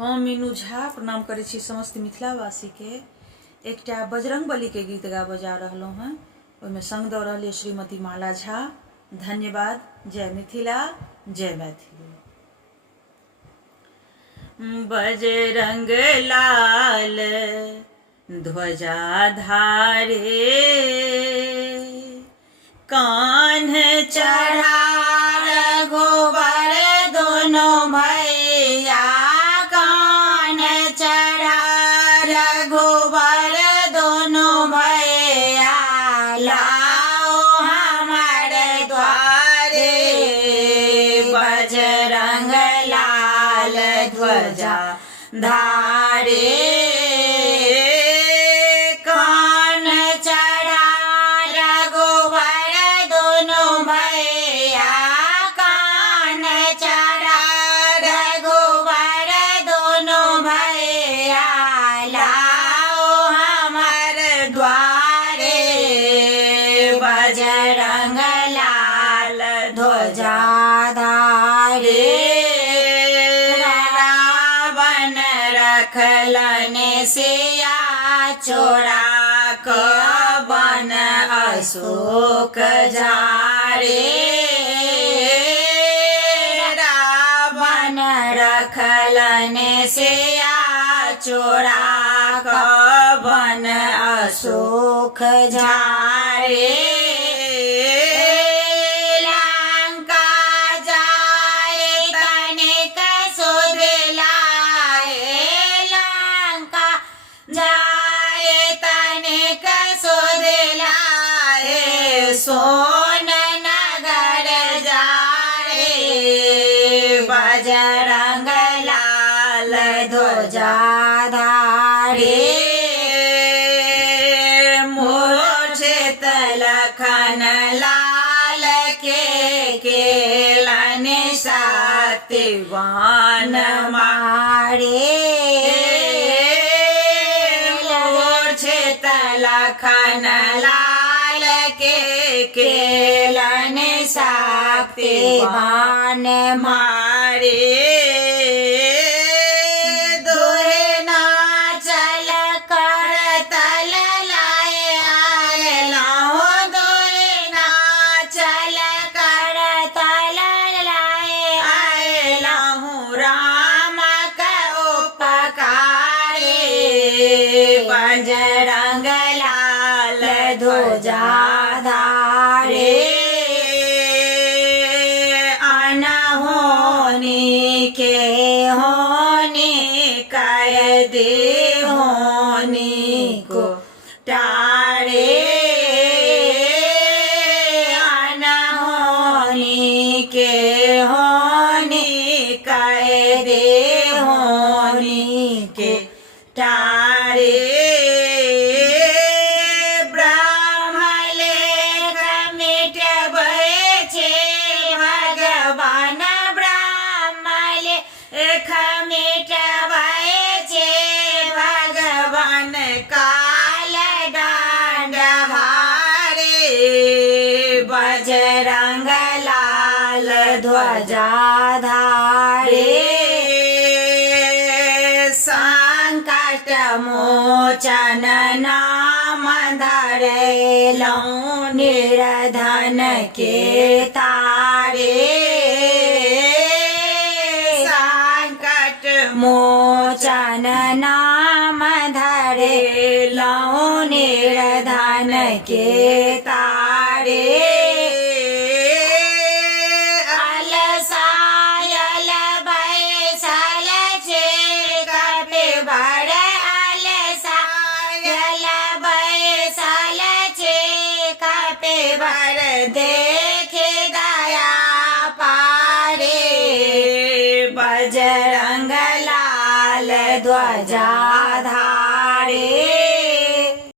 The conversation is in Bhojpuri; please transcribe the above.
हम मीनू झा प्रणाम करै छी समस्त मिथिलावासी के। एकटा बजरंगबली के गीत गाबऽ जा रहलहुँ हैं। ओहिमे संग दऽ रहल श्रीमती माला झा। धन्यवाद। जय मिथिला, जय मैथिली। बजरंग लाल ध्वजा धारे, कान्ह चढ़ा रघुवर दोनों भैया, कान्ह चढ़ा रघुवर दोनों भैया, लाओ हमारे द्वारे। बजरंग लाल ध्वजा धारे, कान्ह चढ़ा रघुवर दोनों भैया, कान्ह चढ़ा रघुवर दोनों भैया, लाओ हमारे द्वारे। बजरंग लाल ध्वजा धारे, रावण रखलन सिया चोरा क बन अशोक झारे। रावण रखलन सिया चोरा क बन अशोक झारे। लंका जाए तनिक सुध लाए, लंका जाए तनिक सुध लाए, सोन नगर जाए। बजरंग लाल ध्वजा धारे, मूर्छित लखन लाल के केलन सत्यवान मारे। मूर्छित लखन लाल के केलन सत्यवान मारे। बजरंग लाल ध्वजा धारे, अनहोनी के होनी कर दे होनी को टारे। अनहोनी के होनी कर दे होनी के टारे। काल डांड हारे, बजरंग लाल ध्वजा धारे। संकट मोचन नाम धरे, लौं निर्धन के तारे। संकट मोचन नाम धरे, लौं निर्धन के तारे। अलसायल बैसल छे कपि भर, अलसायल बैसल छे कपि भर, देखे दया पारे। बजरंग लाल ध्वजा